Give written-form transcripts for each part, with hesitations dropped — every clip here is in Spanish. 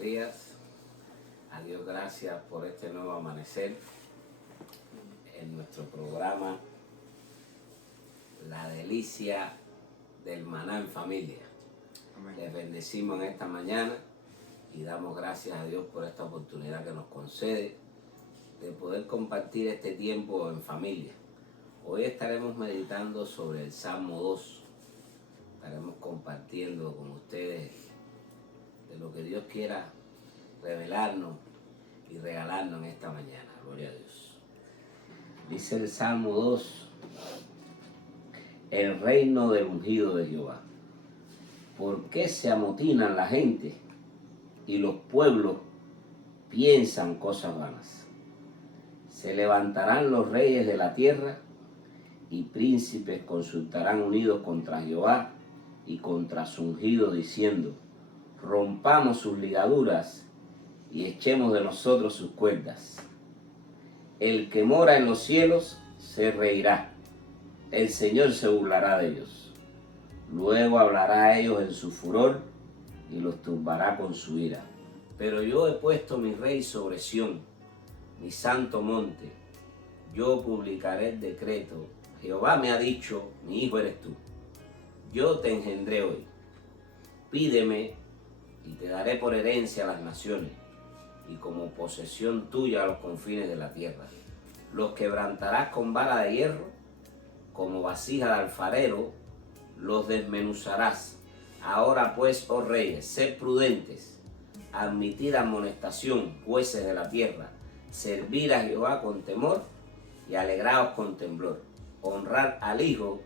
días. A Dios gracias por este nuevo amanecer en nuestro programa La Delicia del Maná en Familia. Amén. Les bendecimos en esta mañana y damos gracias a Dios por esta oportunidad que nos concede de poder compartir este tiempo en familia. Hoy estaremos meditando sobre el Salmo 2. Estaremos compartiendo con ustedes de lo que Dios quiera revelarnos y regalarnos en esta mañana. Gloria a Dios. Dice el Salmo 2, el reino del ungido de Jehová. ¿Por qué se amotinan la gente y los pueblos piensan cosas vanas? Se levantarán los reyes de la tierra y príncipes consultarán unidos contra Jehová y contra su ungido, diciendo: rompamos sus ligaduras y echemos de nosotros sus cuerdas. El que mora en los cielos se reirá, el Señor se burlará de ellos. Luego hablará a ellos en su furor y los turbará con su ira. Pero yo he puesto mi rey sobre Sión, mi santo monte. Yo publicaré el decreto. Jehová me ha dicho: mi hijo eres tú. Yo te engendré hoy. Pídeme y te daré por herencia a las naciones y como posesión tuya a los confines de la tierra. Los quebrantarás con vara de hierro, como vasija de alfarero, los desmenuzarás. Ahora pues, oh reyes, sed prudentes, admitid amonestación, jueces de la tierra, servir a Jehová con temor y alegraos con temblor. Honrar al Hijo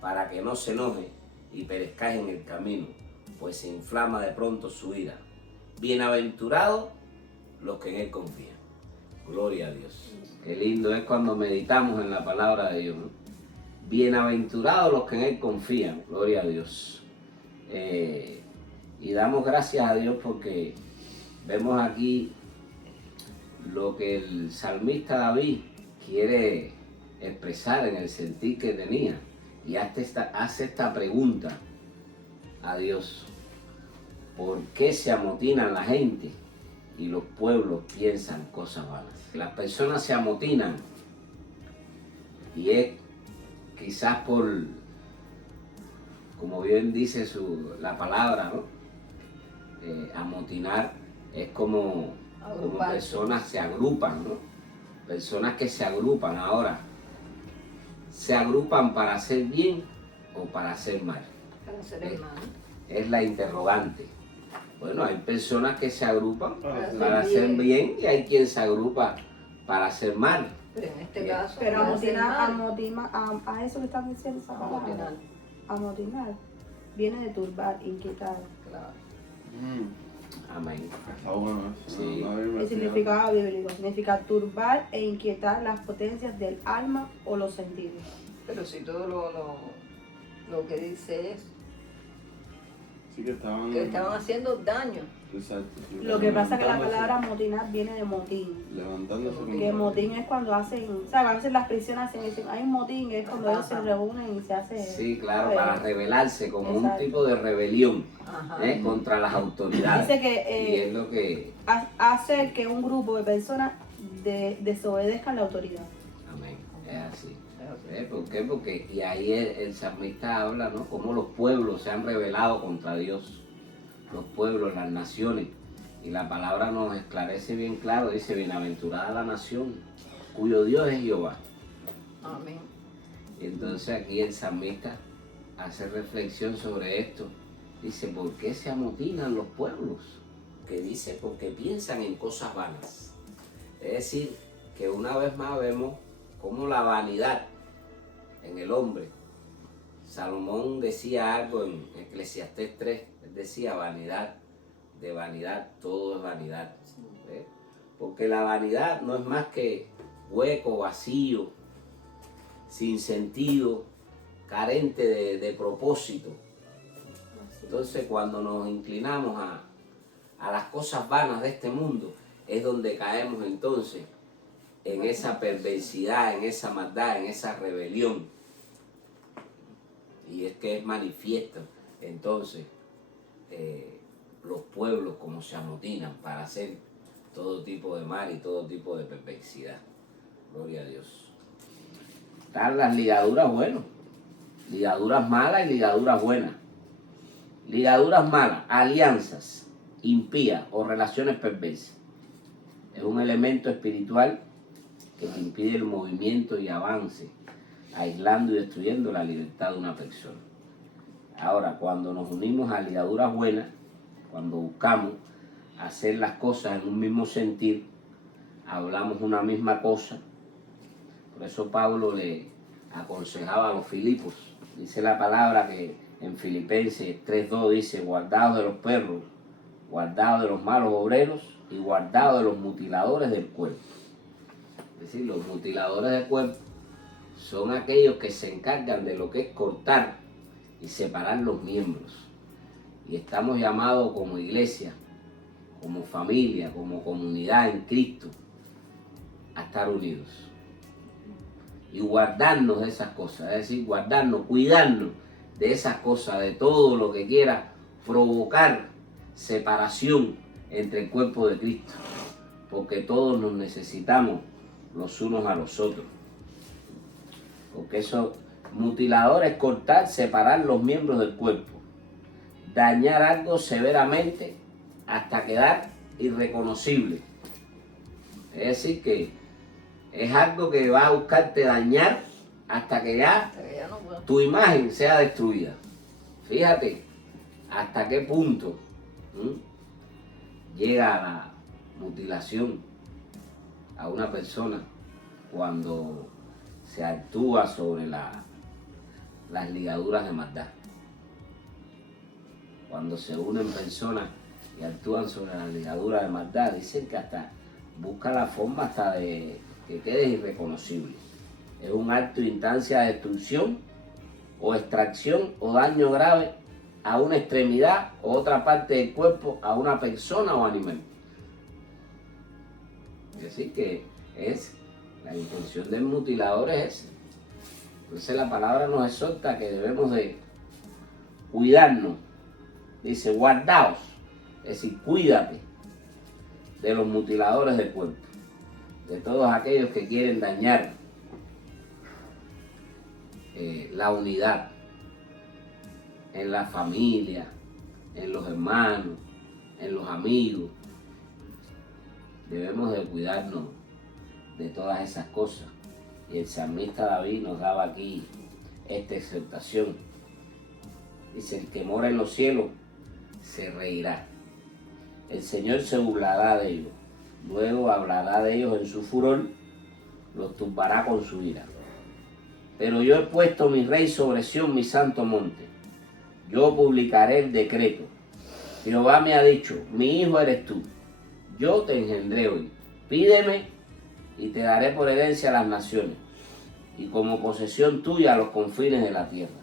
para que no se enoje y perezcáis en el camino, pues se inflama de pronto su ira. Bienaventurados los que en Él confían. Gloria a Dios. Qué lindo es cuando meditamos en la palabra de Dios, ¿no? Bienaventurados los que en Él confían. Gloria a Dios. Y damos gracias a Dios porque vemos aquí lo que el salmista David quiere expresar en el sentir que tenía. Y hace esta pregunta a Dios: ¿por qué se amotinan la gente y los pueblos piensan cosas vanas? Las personas se amotinan y es quizás por, como bien dice la palabra, ¿no? Amotinar es como personas se agrupan, ¿no? Personas que se agrupan ahora. ¿Se agrupan para hacer bien o para hacer mal? Para hacer el mal. Es la interrogante. Bueno, hay personas que se agrupan para hacer hacer bien y hay quien se agrupa para hacer mal. Pero en este caso, Pero para hacer mal, a eso que estás diciendo esa palabra. amotinar. Amotinar viene de turbar, inquietar. Claro. Amén. Está bueno. Sí. El significado bíblico significa turbar e inquietar las potencias del alma o los sentidos. Pero si todo lo que dice es Sí, que estaban haciendo daño. Exacto. Sí, Lo que pasa es que la levantándose, palabra amotinar viene de motín. levantándose con Que motín es cuando hacen, ¿sabes? A veces las prisiones dicen, hay un motín, es cuando ellos se reúnen y se hace... Sí, claro, ¿sabes? para rebelarse, como Exacto. un tipo de rebelión Ajá. contra las autoridades. Dice Y que es lo que... hace que un grupo de personas desobedezcan la autoridad. Amén, es así. ¿Por qué? Porque y ahí el salmista habla, ¿no? Cómo los pueblos se han rebelado contra Dios. Los pueblos, las naciones. Y la palabra nos esclarece bien claro, dice: bienaventurada la nación cuyo Dios es Jehová. Amén. Y entonces aquí el salmista hace reflexión sobre esto. Dice: ¿por qué se amotinan los pueblos? Que dice: porque piensan en cosas vanas. Es decir, que una vez más vemos cómo la vanidad en el hombre. Salomón decía algo en Eclesiastés 3, él decía: vanidad, de vanidad, todo es vanidad. ¿Ves? Porque la vanidad no es más que hueco, vacío, sin sentido, carente de propósito. Entonces, cuando nos inclinamos a las cosas vanas de este mundo, es donde caemos entonces en esa perversidad, en esa maldad, en esa rebelión. Y es que es manifiesto entonces los pueblos como se amotinan para hacer todo tipo de mal y todo tipo de perversidad. Gloria a Dios. Están las ligaduras buenas, ligaduras malas y ligaduras buenas. Ligaduras malas, alianzas impías o relaciones perversas. Es un elemento espiritual que te impide el movimiento y avance, aislando y destruyendo la libertad de una persona. Ahora, cuando nos unimos a ligaduras buenas, cuando buscamos hacer las cosas en un mismo sentir, hablamos una misma cosa. Por eso Pablo le aconsejaba a los Filipos. Dice la palabra que en Filipenses 3:2 dice: guardados de los perros, guardados de los malos obreros y guardados de los mutiladores del cuerpo. Es decir, los mutiladores del cuerpo son aquellos que se encargan de lo que es cortar y separar los miembros. Y estamos llamados como iglesia, como familia, como comunidad en Cristo, a estar unidos. Y guardarnos de esas cosas, es decir, guardarnos, cuidarnos de esas cosas, de todo lo que quiera provocar separación entre el cuerpo de Cristo. Porque todos nos necesitamos los unos a los otros. Porque eso, mutilador es cortar, separar los miembros del cuerpo. Dañar algo severamente hasta quedar irreconocible. Es decir, que es algo que va a buscarte dañar hasta que ya no puedo. tu imagen sea destruida. Fíjate hasta qué punto llega la mutilación a una persona cuando se actúa sobre las ligaduras de maldad. Cuando se unen personas y actúan sobre las ligaduras de maldad, dicen que hasta busca la forma hasta de que quedes irreconocible. Es un acto de instancia de destrucción o extracción o daño grave a una extremidad o otra parte del cuerpo, a una persona o animal. Es decir, que es la intención del mutilador es esa. Entonces la palabra nos exhorta que debemos de cuidarnos. Dice, guardaos, es decir, cuídate de los mutiladores del cuerpo, de todos aquellos que quieren dañar la unidad en la familia, en los hermanos, en los amigos. Debemos de cuidarnos de todas esas cosas. Y el salmista David nos daba aquí esta exhortación. Dice, el que mora en los cielos se reirá. El Señor se burlará de ellos. Luego hablará de ellos en su furor, los turbará con su ira. Pero yo he puesto mi rey sobre Sión, mi santo monte. Yo publicaré el decreto. Jehová me ha dicho, mi hijo eres tú. Yo te engendré hoy. Pídeme y te daré por herencia a las naciones, y como posesión tuya a los confines de la tierra.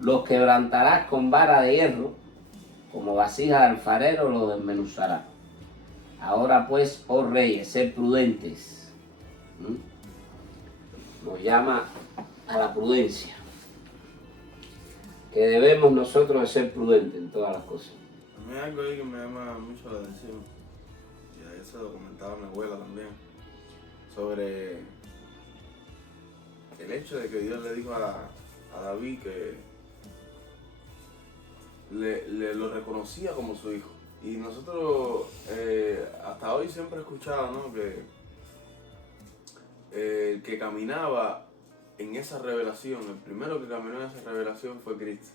Los quebrantarás con vara de hierro, como vasija de alfarero los desmenuzará. Ahora pues, oh reyes, sed prudentes. Nos llama a la prudencia, que debemos nosotros de ser prudentes en todas las cosas. A mí hay algo ahí que me llama mucho la atención, y eso lo comentaba mi abuela también, sobre el hecho de que Dios le dijo a David que le lo reconocía como su hijo. Y nosotros hasta hoy siempre he escuchado, ¿no?, que el que caminaba en esa revelación, el primero que caminó en esa revelación fue Cristo.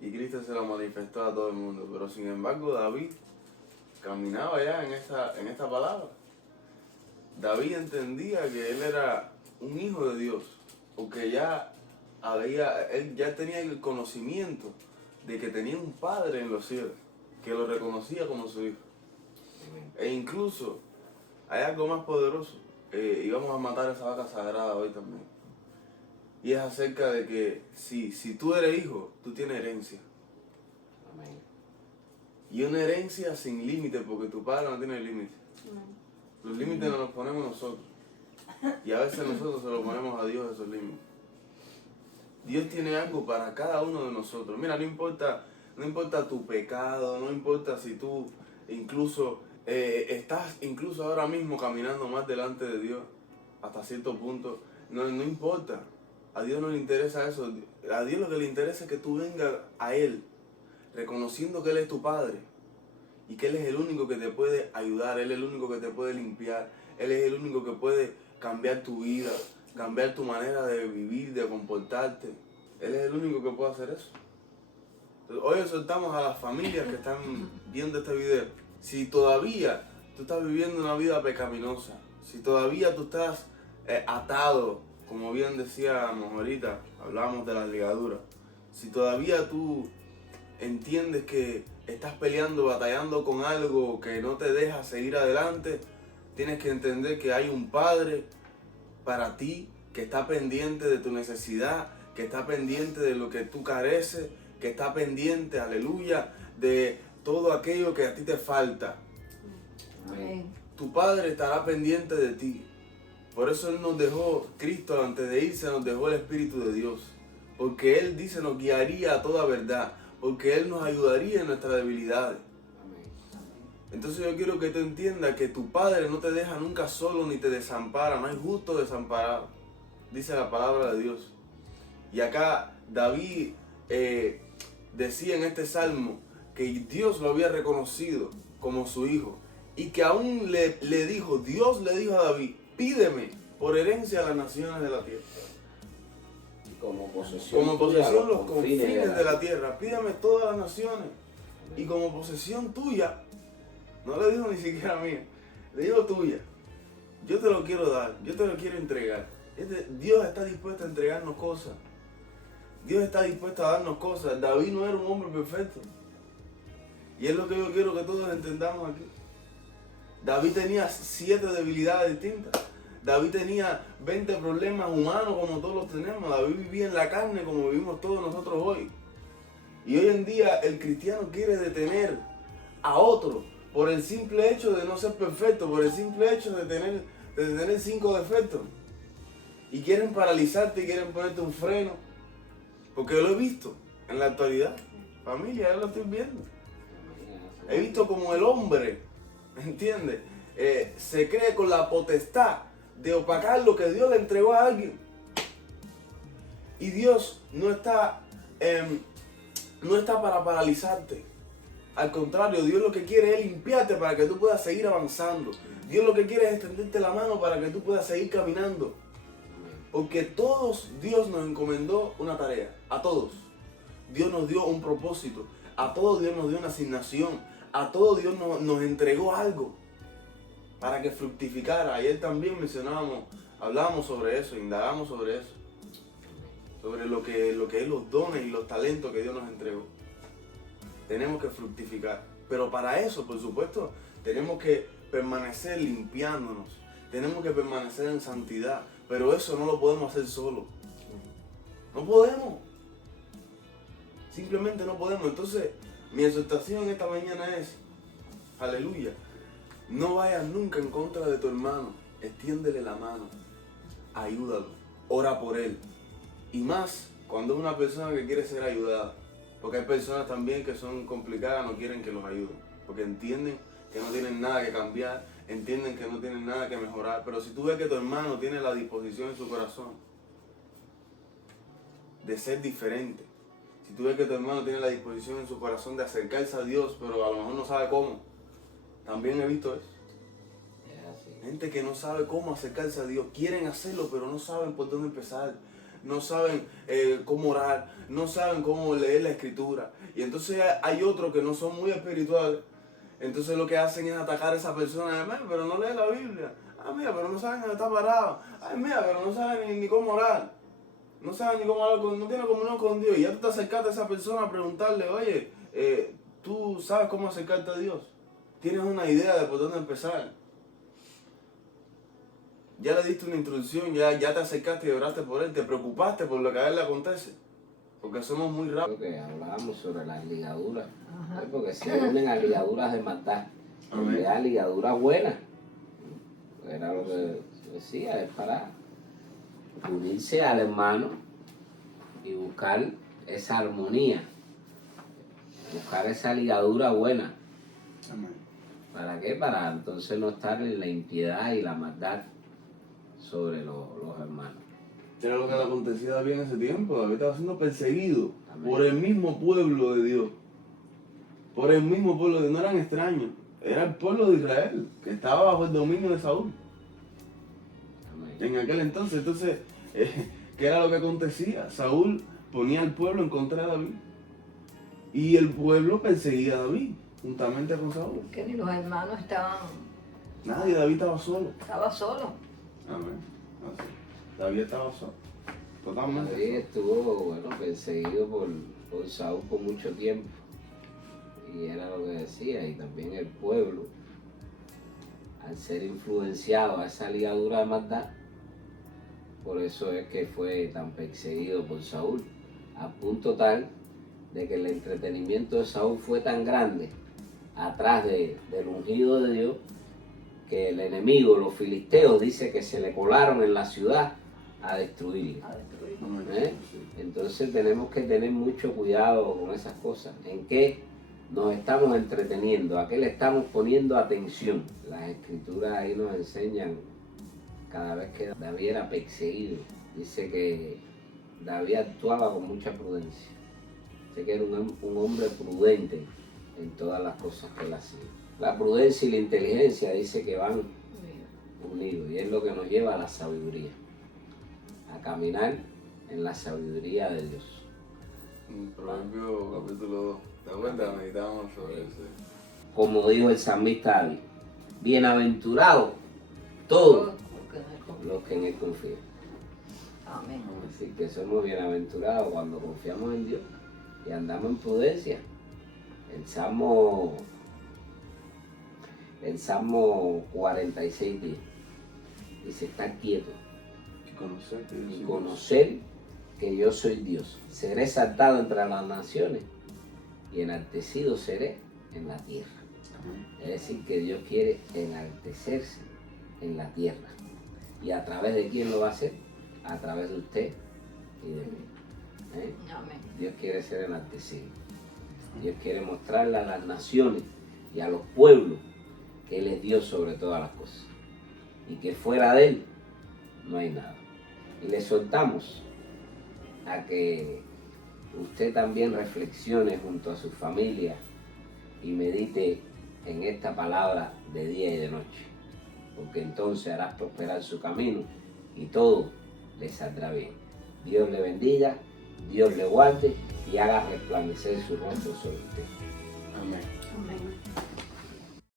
Y Cristo se lo manifestó a todo el mundo. Pero sin embargo David caminaba ya en esta palabra. David entendía que él era un hijo de Dios, porque él ya tenía el conocimiento de que tenía un padre en los cielos, que lo reconocía como su hijo. E incluso hay algo más poderoso, y vamos a matar esa vaca sagrada hoy también. Y es acerca de que si tú eres hijo, tú tienes herencia. Amén. Y una herencia sin límite, porque tu padre no tiene límite. Los límites nos los ponemos nosotros. Y a veces nosotros se los ponemos a Dios esos límites. Dios tiene algo para cada uno de nosotros. Mira, no importa no importa tu pecado, no importa si tú incluso estás incluso ahora mismo caminando más delante de Dios, hasta cierto punto, no importa. A Dios no le interesa eso. A Dios lo que le interesa es que tú vengas a Él, reconociendo que Él es tu Padre y que Él es el único que te puede ayudar, Él es el único que te puede limpiar, Él es el único que puede cambiar tu vida, cambiar tu manera de vivir, de comportarte. Él es el único que puede hacer eso. Entonces, hoy exhortamos a las familias que están viendo este video. Si todavía tú estás viviendo una vida pecaminosa, si todavía tú estás atado, como bien decíamos ahorita, hablamos de las ligaduras, si todavía tú entiendes que estás peleando, batallando con algo que no te deja seguir adelante, tienes que entender que hay un Padre para ti que está pendiente de tu necesidad, que está pendiente de lo que tú careces, que está pendiente, aleluya, de todo aquello que a ti te falta. Amén. Tu Padre estará pendiente de ti. Por eso Él nos dejó, Cristo antes de irse nos dejó el Espíritu de Dios. Porque Él dice nos guiaría a toda verdad. Porque Él nos ayudaría en nuestras debilidades. Entonces yo quiero que tú entiendas que tu Padre no te deja nunca solo ni te desampara. No hay justo desamparado. Dice la palabra de Dios. Y acá David decía en este salmo que Dios lo había reconocido como su hijo. Y que aún le dijo, Dios le dijo a David, pídeme por herencia a las naciones de la tierra. Como posesión Los confines de la tierra. Pídame todas las naciones. Y como posesión tuya, no le dijo ni siquiera mía, le dijo tuya. Yo te lo quiero dar, yo te lo quiero entregar. Dios está dispuesto a entregarnos cosas. Dios está dispuesto a darnos cosas. David no era un hombre perfecto. Y es lo que yo quiero que todos entendamos aquí. David tenía 7 debilidades distintas. David tenía 20 problemas humanos como todos los tenemos. David vivía en la carne como vivimos todos nosotros hoy. Y hoy en día el cristiano quiere detener a otro por el simple hecho de no ser perfecto, por el simple hecho de tener 5 defectos. Y quieren paralizarte y quieren ponerte un freno. Porque yo lo he visto en la actualidad. Familia, yo lo estoy viendo. He visto como el hombre, ¿entiendes? Se cree con la potestad de opacar lo que Dios le entregó a alguien. Y Dios no está para paralizarte. Al contrario, Dios lo que quiere es limpiarte para que tú puedas seguir avanzando. Dios lo que quiere es extenderte la mano para que tú puedas seguir caminando. Porque todos Dios nos encomendó una tarea. A todos. Dios nos dio un propósito. A todos Dios nos dio una asignación. A todos Dios nos entregó algo para que fructificara. Ayer también hablábamos sobre eso, indagamos sobre eso. Sobre lo que es los dones y los talentos que Dios nos entregó. Tenemos que fructificar. Pero para eso, por supuesto, tenemos que permanecer limpiándonos. Tenemos que permanecer en santidad. Pero eso no lo podemos hacer solo. No podemos. Simplemente no podemos. Entonces, mi exhortación esta mañana es, aleluya, no vayas nunca en contra de tu hermano. Extiéndele la mano. Ayúdalo. Ora por él. Y más cuando es una persona que quiere ser ayudada. Porque hay personas también que son complicadas, no quieren que los ayuden. Porque entienden que no tienen nada que cambiar, entienden que no tienen nada que mejorar. Pero si tú ves que tu hermano tiene la disposición en su corazón de ser diferente, si tú ves que tu hermano tiene la disposición en su corazón de acercarse a Dios, pero a lo mejor no sabe cómo, también he visto eso. Gente que no sabe cómo acercarse a Dios, quieren hacerlo, pero no saben por dónde empezar. No saben cómo orar, no saben cómo leer la escritura. Y entonces hay otros que no son muy espirituales. Entonces lo que hacen es atacar a esa persona. Pero no lee la Biblia. Mira, pero no saben dónde está parado. Mira, pero no saben ni cómo orar. No saben ni cómo hablar, no tiene comunión con Dios. Y ya tú te acercaste a esa persona a preguntarle, oye, ¿tú sabes cómo acercarte a Dios? ¿Tienes una idea de por dónde empezar? Ya le diste una introducción, ya te acercaste y oraste por él, te preocupaste por lo que a él le acontece. Porque somos muy rápidos. Creo que hablábamos sobre las ligaduras, porque se unen a ligaduras de maldad, donde hay ligaduras buenas. Era lo que decía, es para unirse al hermano y buscar esa armonía buscar esa ligadura buena. Amén. ¿Para qué? Para entonces no estar en la impiedad y la maldad sobre los hermanos. Era lo que le acontecía a David en ese tiempo. David estaba siendo perseguido Amén. por el mismo pueblo de Dios. Por el mismo pueblo de Dios. No eran extraños. Era el pueblo de Israel, que estaba bajo el dominio de Saúl. Amén. En aquel entonces. Entonces, ¿qué era lo que acontecía? Saúl ponía al pueblo en contra de David. Y el pueblo perseguía a David, juntamente con Saúl. Que ni los hermanos estaban, Nadie, David estaba solo. estaba solo. Amén. Así. David estaba solo. Totalmente David solo. estuvo, bueno, perseguido por Saúl por mucho tiempo. Y era lo que decía, y también el pueblo, al ser influenciado a esa ligadura de maldad, por eso es que fue tan perseguido por Saúl, a punto tal de que el entretenimiento de Saúl fue tan grande atrás del ungido de Dios, que el enemigo, los filisteos, dice que se le colaron en la ciudad a destruirle. A destruir. Amén. Sí. Entonces tenemos que tener mucho cuidado con esas cosas. ¿En qué nos estamos entreteniendo? ¿A qué le estamos poniendo atención? Las escrituras ahí nos enseñan, cada vez que David era perseguido, dice que David actuaba con mucha prudencia. Dice que era un hombre prudente en todas las cosas que él hacía. La prudencia y la inteligencia dice que van unidos, y es lo que nos lleva a la sabiduría, a caminar en la sabiduría de Dios. En Proverbios capítulo 2. ¿Te acuerdas? Meditamos sobre eso. Como dijo el salmista David, bienaventurados todos los que en él confían. Amén. Así que somos bienaventurados cuando confiamos en Dios y andamos en prudencia. El Salmo 46 dice, estar quieto y conocer que yo soy Dios. Seré exaltado entre las naciones y enaltecido seré en la tierra. Es decir, que Dios quiere enaltecerse en la tierra. ¿Y a través de quién lo va a hacer? A través de usted y de mí. Amén. Dios quiere ser enaltecido. Dios quiere mostrarle a las naciones y a los pueblos que Él es Dios sobre todas las cosas. Y que fuera de Él no hay nada. Y le soltamos a que usted también reflexione junto a su familia y medite en esta palabra de día y de noche. Porque entonces harás prosperar su camino y todo le saldrá bien. Dios le bendiga, Dios le guarde y haga resplandecer su rostro sobre usted. Amén. Amén.